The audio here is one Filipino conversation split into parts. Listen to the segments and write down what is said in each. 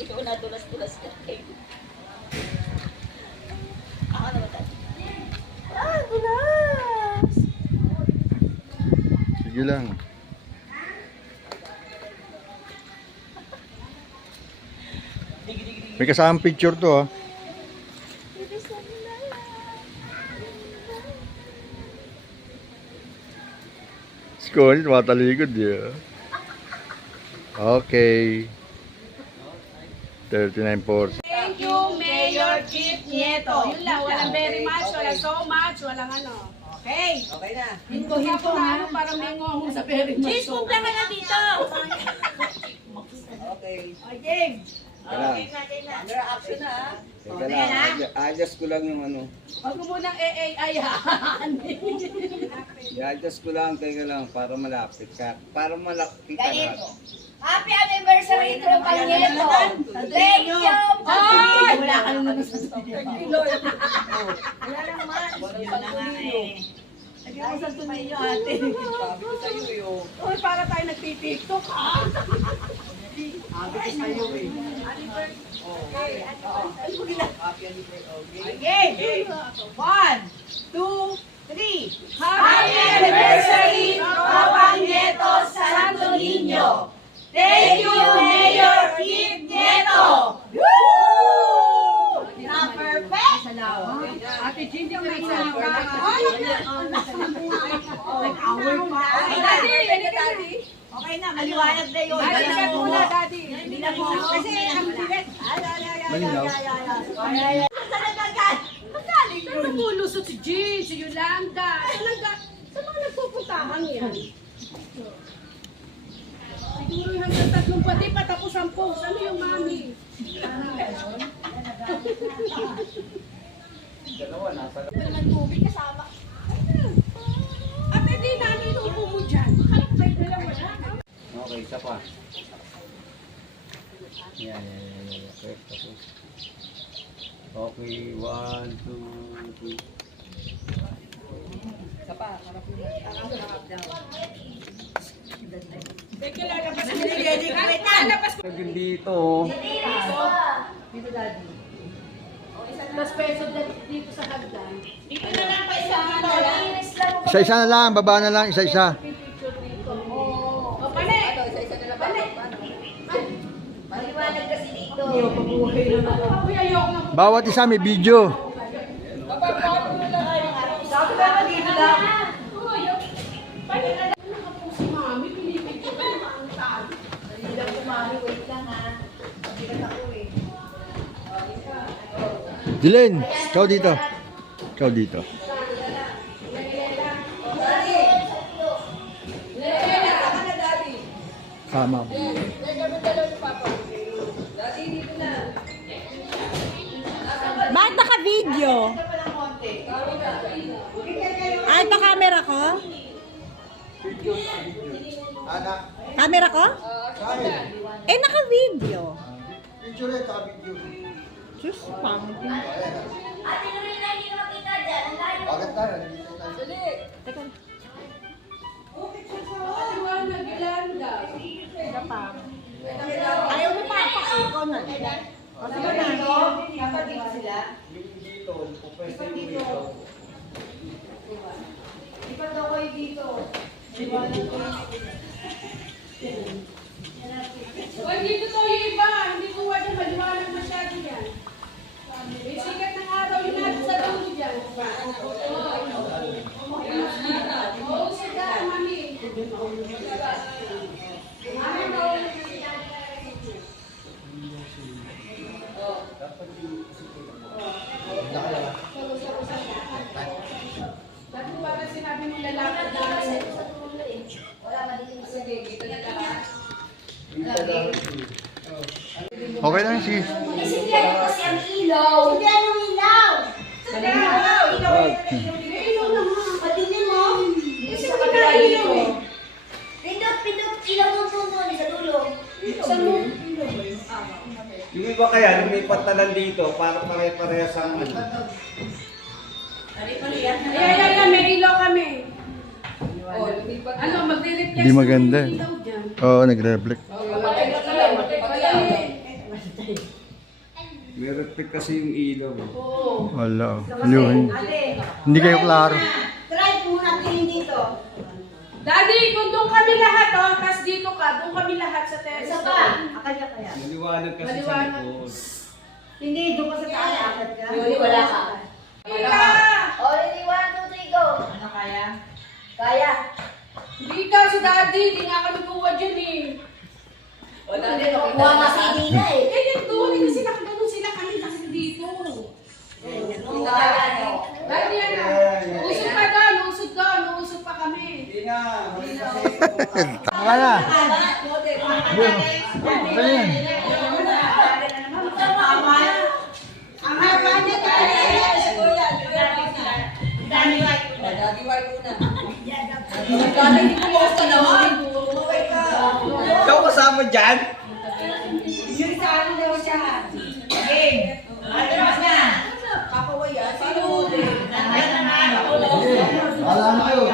Ikaw na tulas-tulas ka. Ako naman tayo. Ah, tulas! Sige lang. May kasamang picture to, ah. School, matalikod yun. Okay. 39 Thank you, Mayor Chief Nieto. Yun lang, walang very much, walang so much, walang ano. Okay. Okay na. Hinto-hinto na ano para may ngong sa very much. Cheese, punta ka na dito! Okay. Okay. Okay na. Under action na, ha? Teka lang, adjust ko lang yung ano. Huwag mo munang AAI-han. I-adjust ko lang, teka lang, para malapit ka. Para malapit ka lahat. Ganito. Happy anniversary to Kanyeto! Thank you! Ay! Wala ka naman sa Lord. Wala naman. Yun na nga eh. Lagyan mo sa tunilyo, ate. Sabi ko sa'yo yun. Uy, para tayo nagtitiktok, ha? Sabi ko sa'yo eh. Happy anniversary. Okay. 1, 2, 3. Happy anniversary, Papa Nieto Santo Niño! Thank you, Mayor Chief Nieto! Woo! Na perfect! Ate Jindy, may salaw ka. Nag-hour pa. Daddy. Okay na, maliwanag na yun. Daddy, cut muna, Daddy. Hindi na po. Kasi ang bigat. Malinaw. Saan nagagad? Magaling yun. Saan naglulusot si Jean, si Yolanda? Saan mga nagpupuntahan yan? Siguro yung hanggang 3 pati patapos ang post. Ano yung mami? Dalawa, nasa Ito naman tubig kasama. At hindi namin inuupo mo dyan. Okay, isa pa. Yan. Okay, tapos. Okay, 1, 2, 3. Isa pa, harap mo. Harap daw. Teka, lalabas ko. Lalabas ko. Dito. Dito, Daddy. Tapos peso dito sa hagdan. Dito na lang pa isa. Malinis lang. Isa-isa na lang, baba na lang, isa-isa. Picture dito. Oo. O, pane! Ito, isa-isa na lang. Paano? Maliwanag kasi dito. Pabuhay na naman. Uy, ayoko na. Bawat isa may video. Sabi ka naman dito lang. Uy, pane na lang ako si mami. Pinipicture ko yung mga tao. Hindi lang kumami. Wait lang, ha. Mabigat ako eh. Dylan, ikaw dito. Ikaw dito. Sama mo. Bakit naka-video? Ay, ito camera ko? Anak, Camera ko? Eh, naka-video. picture ito, video. Diyos, pangit yun. Ate, nuloy na hindi makita dyan. Ang layo. Bakit tayo? Teka, Maliwanag, Yolanda. teka pa. Ayaw mo pa pa. Ikaw na. O, sige na. Kapag dito sila. Dito, pupweste dito. Ipag daw kayo dito. Uy, dito to yung iba. Hindi ko wala maliwanag masyado yan. May sikat ng araw yung natin sa dulo dyan. Oo, sige, mami. Dati parang sinabi ng lalaki na Wala madilim sa dito na lang. Okay lang si... Isindihan ko kasi ang ilaw. Isindihan ang ilaw. Isindihan ang ilaw. ilaw naman. Madilim mo. Kasi wala ilaw eh. Pindot, ilaw ng puno sa dulo. Saan mo? Yung iba kaya, lumipat na lang dito para pare-parehas ang ano. Ay, may ilaw kami. Ano, magre-reflex Di maganda. ng ilaw dyan. Oo, nagre-reflect. Wala eh. May reflect kasi yung ilaw. Oo. Wala. Yun. Hindi kayo klaro. Try muna tingin dito. Daddy, kung doon kami lahat, oh, tapos dito ka, doon kami lahat sa terrace. Isa pa. Akala kaya. Maliwanag kasi sa Maliwanag. likod. Hindi, doon ka sa taas. Akad ka. Yuli, wala ka. Ika! Already, 1, 2, 3, go. Ano kaya? Kaya. Hindi ka, si Daddy, hindi nga kami kuha dyan eh. O, dati, nakukuha nga si Nina eh. Eh, yung doon, kasi nakaganon sila kami kasi dito. Hindi kaya, no? Daddy, ano? Usog pa doon, usog pa kami. Hindi na. Mali kasi. Tama na. Yun. Ano yan? Ang haba niya tayo. Daddy White una. Ikaw kasama dyan? Yun sa ano daw siya. Game. Atras na. Papawaya. Sino huli? Wala na kayo.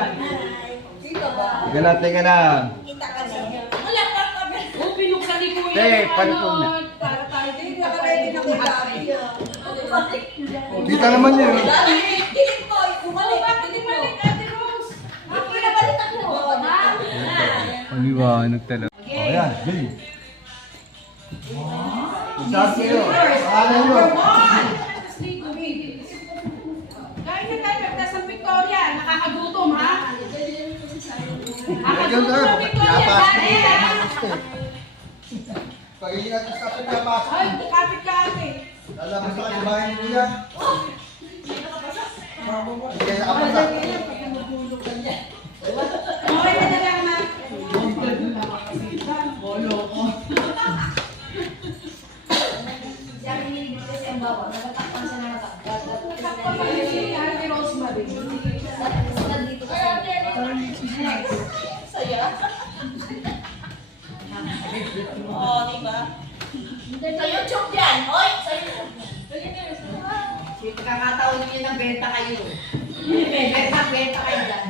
Teka lang, teka lang. Kita ka na. Oh, pinuksan ni Kuya. Eh, yung panipog na. Para tayo din. Nakaready na kay Gabi. Kita naman yun. Kilit mo. Bumalik. Bakit di balik, Ate Rose? Ang pinabalitan mo. Maliwanag talaga. O yan, game. Start kayo. Pangalan nyo. Tapos dito, kain na tayo, pagtas ng Victoria. Nakakagutom, ha? Lagyan tayo. Nakakagutom ng Victoria, Yapas. Daddy, ha? Pag-iingat sa kapit yapas. Ay, kapit-kapit. Lalabas sa kabahin mo yan. Hindi kayo nakapasa. Okay na lang, ma. Takpan pa rin si Ate Rosemary. Sa YouTube yan. Hoy, sa YouTube. Kakataon niyo ng benta kayo. Benta kayo dyan.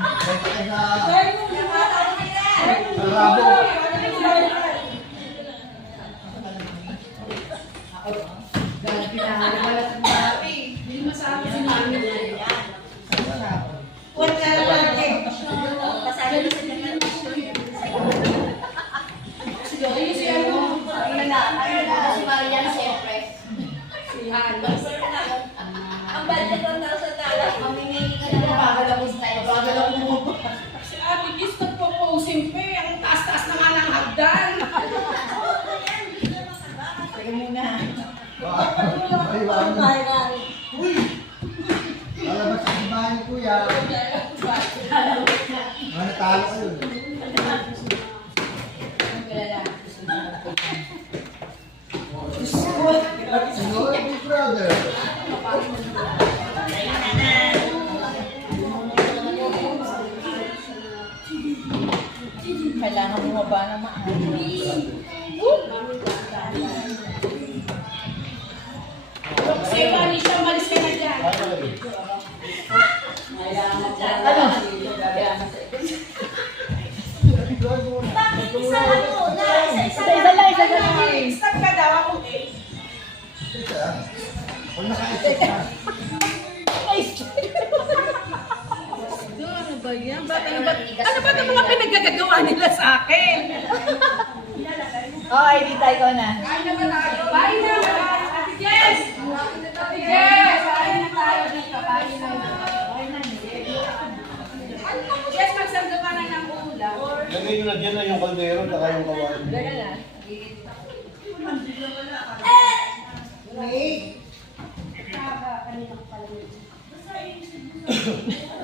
Kakataon niyo yan. Rabo. Hindi masabi si Mami. Huwag na lang natin. Ayun si ano? Si Marian, siyempre. Si Halos. Ang budget 1,000. Mamimili ka na lang. Bagal ang style. Bagal ang move. Si Ate Gis nagpo-posing pa eh. Ang taas-taas na nga ng hagdan. Sige muna. Ay, wala. Uy! Lalabas sa kabahin ni Kuya. Natalo kayo. Sino Big Brother? Kailangan bumaba na maayos. Si Anisha, umalis ka na dyan. Isa lang. Start ka daw ako eh. Kung naka-isip ka. Ano ba itong mga pinaggagawa nila sa akin? Oh, hindi tayo na. Kain na ba tayo? Kain na ba? Ate Jess! Ate Jess! Kain na tayo dito. Kain na. Jess, magsanda ka na ng ulam. Lagay nyo na dyan na yung kaldero at yung kawain.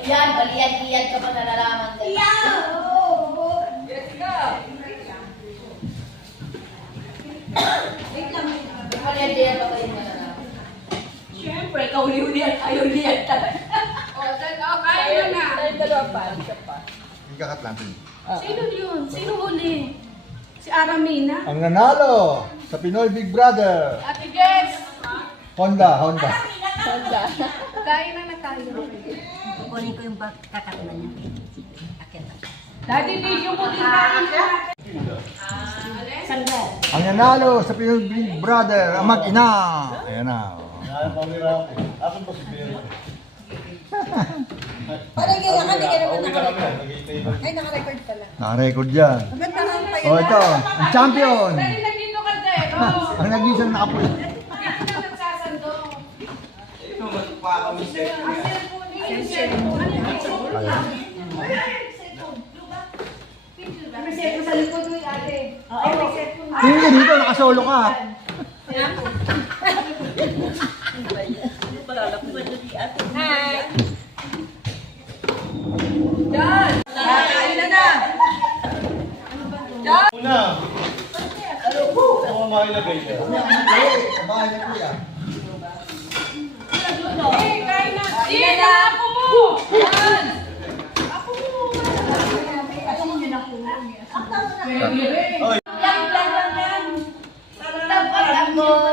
Yan, baliyan-liyan ka pa nalalaman ko. Baliyan-liyan ka pa rin nalalaman. Siyempre, ikaw uli-ulian, ayaw ulian talaga. Kain na na. Dalawa pa, isa pa. Yung kakatlampin. Sino yun? Sino huli? Si Aramina? Ang nanalo sa Pinoy Big Brother. Ate Jess! Honda. Kain na tayo. Kukunin ko yung kakatla niya. Akit. Daddy, video mo din kain na. Alin? Ang nanalo sa Pinoy Big Brother, ang mag-ina. Ayan na. Parang kaya ka, hindi ka naman nakarecord. Ay, nakarecord pala. Naka-record yan. Maganda nga pa yun. O ito, ang champion. Dali na dito ka tayo. Ang nag-isang nakapula. Dito na nagsasando. Ito, matupa kami sa Ang cellphone. Ano yung cellphone? May cellphone sa likod mo, ate. Oo, may cellphone. Tingin ka dito, nakasolo ka. Hi! John! Kakain na na! Una. Ano po? Ano mailagay niya? Kabahan niya kuya. Eh, kain na. Ian, ako mo. Yan. Ako mo. Yan, lang yan. Dapat ako.